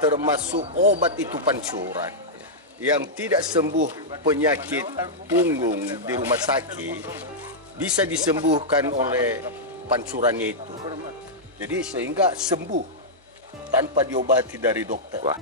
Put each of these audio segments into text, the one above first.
termasuk obat itu pancuran. Yang tidak sembuh penyakit punggung di rumah sakit bisa disembuhkan oleh pancurannya itu. Jadi sehingga sembuh tanpa diobati dari dokter. Wah.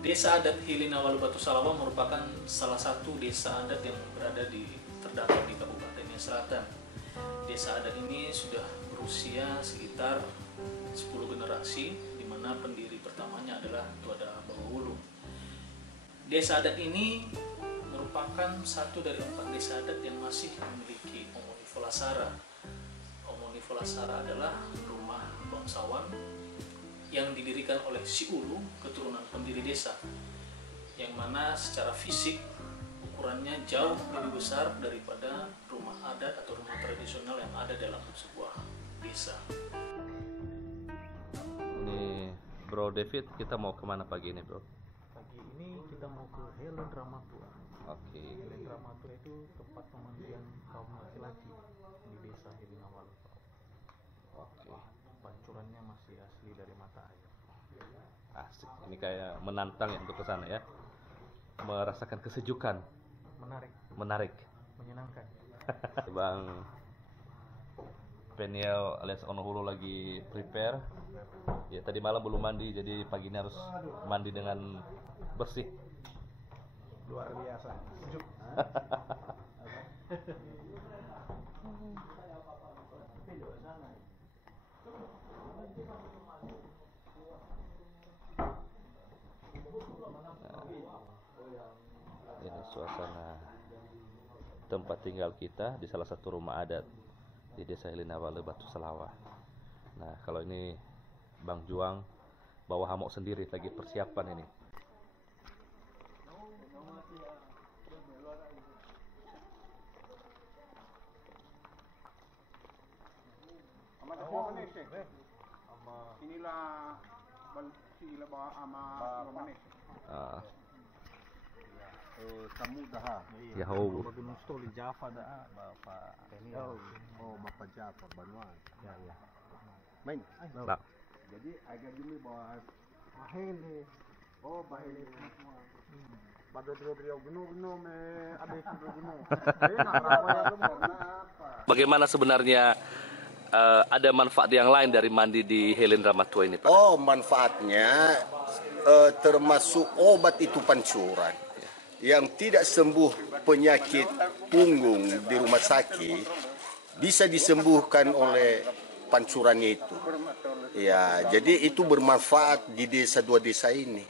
Desa adat Hilinawal Batu Salawa merupakan salah satu desa adat yang terdapat di Kabupaten Nia Selatan. Desa adat ini sudah berusia sekitar 10 generasi, di mana pendiri pertamanya adalah Tuada Bawawulu. Desa adat ini merupakan satu dari 4 desa adat yang masih memiliki omonifolasara. Omonifolasara adalah rumah bangsawan yang didirikan oleh si Ulu, keturunan pendiri desa, yang mana secara fisik ukurannya jauh lebih besar daripada rumah adat atau rumah tradisional yang ada dalam sebuah desa. Ini Bro David, kita mau kemana pagi ini, Bro? Pagi ini kita mau ke Helen Ramatua. Oke. Helen Ramatua itu tempat pemandian kaum laki-laki di desa Hilinawal. Oke. Pancurannya masih asli dari mata air. Asik. Ini kayak menantang ya untuk ke sana ya. Merasakan kesejukan. Menarik. Menyenangkan. Bang Peniel alias Onohulu lagi prepare. Ya tadi malam belum mandi, jadi pagi ini harus mandi dengan bersih. Luar biasa. Sejuk. Ini suasana tempat tinggal kita di salah satu rumah adat di Desa Hilinawal Batu Salawa. Nah, kalau ini Bang Juang bawa hamok sendiri, lagi persiapan ini. Inilah sila bawa ama Romanes. Tamu dah. Ya ho. Gunung Stoli Java dah Bapak Peniel. Oh, Bapak Jafar Banwan. Ya. Main. Nah, Jadi agak dulu bawa Mahele. oh bahaya. Pada trio gunung me ada gunung. bagaimana sebenarnya ada manfaat yang lain dari mandi di Helen Ramatua ini, Pak? Oh, manfaatnya termasuk obat itu pancuran. Yang tidak sembuh penyakit punggung di rumah sakit bisa disembuhkan oleh pancurannya itu. Ya, jadi itu bermanfaat di dua desa ini.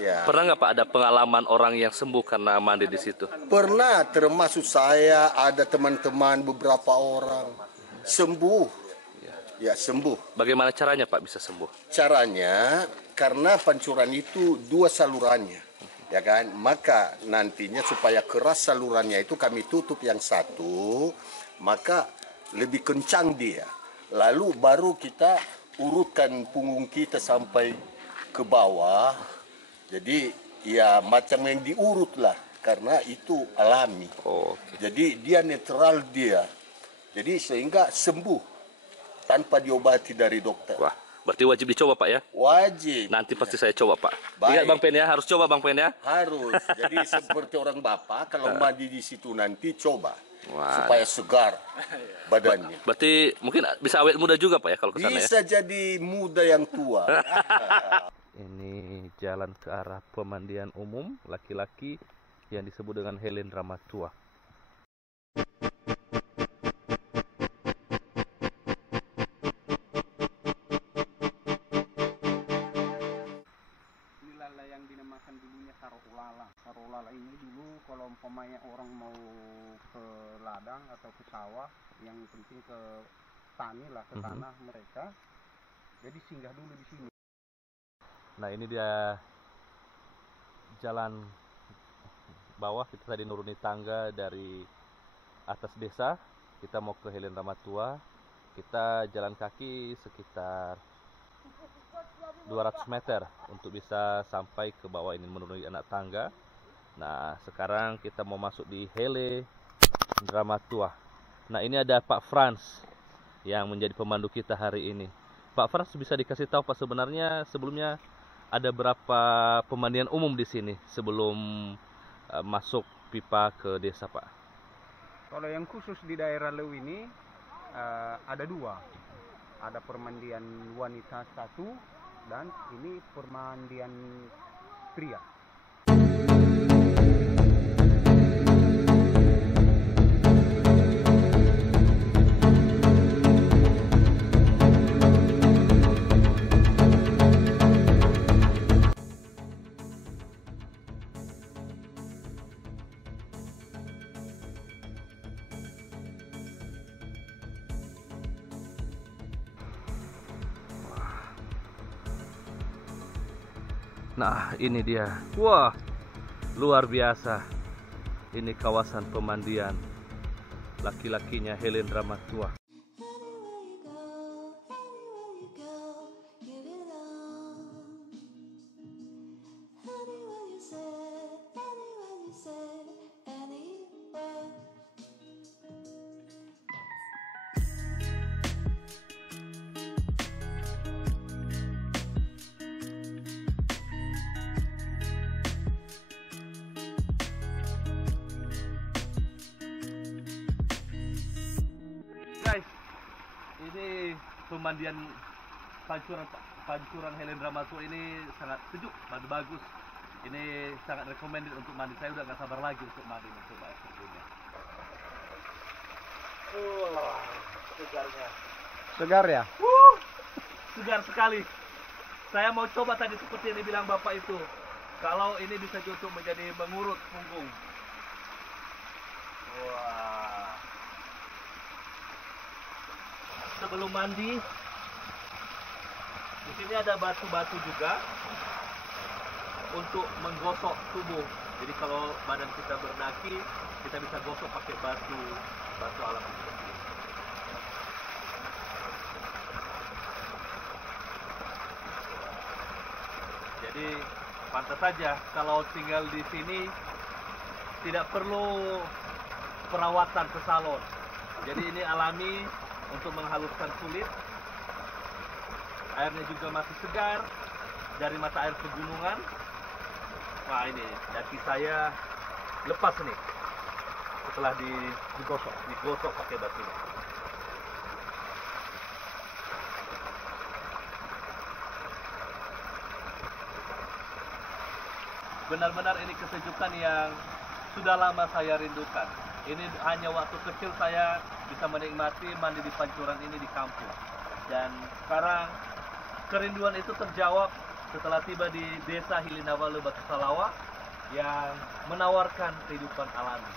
Ya. Pernah nggak Pak ada pengalaman orang yang sembuh karena mandi di situ? Pernah, termasuk saya, ada teman-teman beberapa orang sembuh. Ya, sembuh. Bagaimana caranya Pak bisa sembuh? Caranya, karena pancuran itu 2 salurannya, ya kan? Maka nantinya supaya keras salurannya itu kami tutup yang satu, maka lebih kencang dia. Lalu baru kita urutkan punggung kita sampai ke bawah. Jadi ya macam yang diurut lah, karena itu alami. Oh, okay. Jadi dia netral dia. Jadi sehingga sembuh tanpa diobati dari dokter. Wah, berarti wajib dicoba Pak ya? Wajib. Nanti pasti saya coba Pak. Baik. Ingat Bang Pen ya, harus coba Bang Pen ya. Harus. Jadi seperti orang bapak kalau mandi di situ nanti coba. Wah. Supaya segar badannya. Berarti mungkin bisa awet muda juga Pak ya kalau ke sana ya? Bisa jadi muda yang tua. Ini jalan ke arah pemandian umum laki-laki yang disebut dengan Helen Ramatua. Inilah yang dinamakan dulunya Sarolala. Sarolala ini dulu kalau umpamanya orang mau ke ladang atau ke sawah, yang penting ke tani lah, ke tanah mereka, jadi singgah dulu di sini. Nah ini dia jalan bawah, kita tadi nuruni tangga dari atas desa, kita mau ke Helen Ramatua, kita jalan kaki sekitar 200 meter untuk bisa sampai ke bawah ini menuruni anak tangga. Nah, sekarang kita mau masuk di Hele Dramatua. Nah, ini ada Pak Frans yang menjadi pemandu kita hari ini. Pak Frans, bisa dikasih tahu Pak, sebenarnya sebelumnya ada berapa pemandian umum di sini sebelum masuk pipa ke desa, Pak? Kalau yang khusus di daerah Lew ini ada 2. Ada permandian wanita 1 dan ini permandian pria. Nah, ini dia. Wah, luar biasa. Ini kawasan pemandian laki-lakinya Hele Dramatua. Guys, ini pemandian pancuran Hele Dramatua ini sangat sejuk, mandi bagus. Ini sangat recommended untuk mandi. Saya udah gak sabar lagi untuk mandi, mencoba air terjunnya. Segarnya. Segar ya? Segar sekali. Saya mau coba tadi seperti yang dibilang Bapak itu. Kalau ini bisa untuk menjadi mengurut punggung. Wah. Sebelum mandi, di sini ada batu-batu juga untuk menggosok tubuh. Jadi kalau badan kita berdaki, kita bisa gosok pakai batu alam seperti ini. Jadi pantas saja kalau tinggal di sini tidak perlu perawatan ke salon. Jadi ini alami untuk menghaluskan kulit. Airnya juga masih segar dari mata air pegunungan. Wah, ini daki saya lepas nih setelah digosok pakai batu. Benar-benar ini kesejukan yang sudah lama saya rindukan. Ini hanya waktu kecil saya bisa menikmati mandi di pancuran ini di kampung. Dan sekarang kerinduan itu terjawab setelah tiba di desa Hilinawale Batu Salawa yang menawarkan kehidupan alami.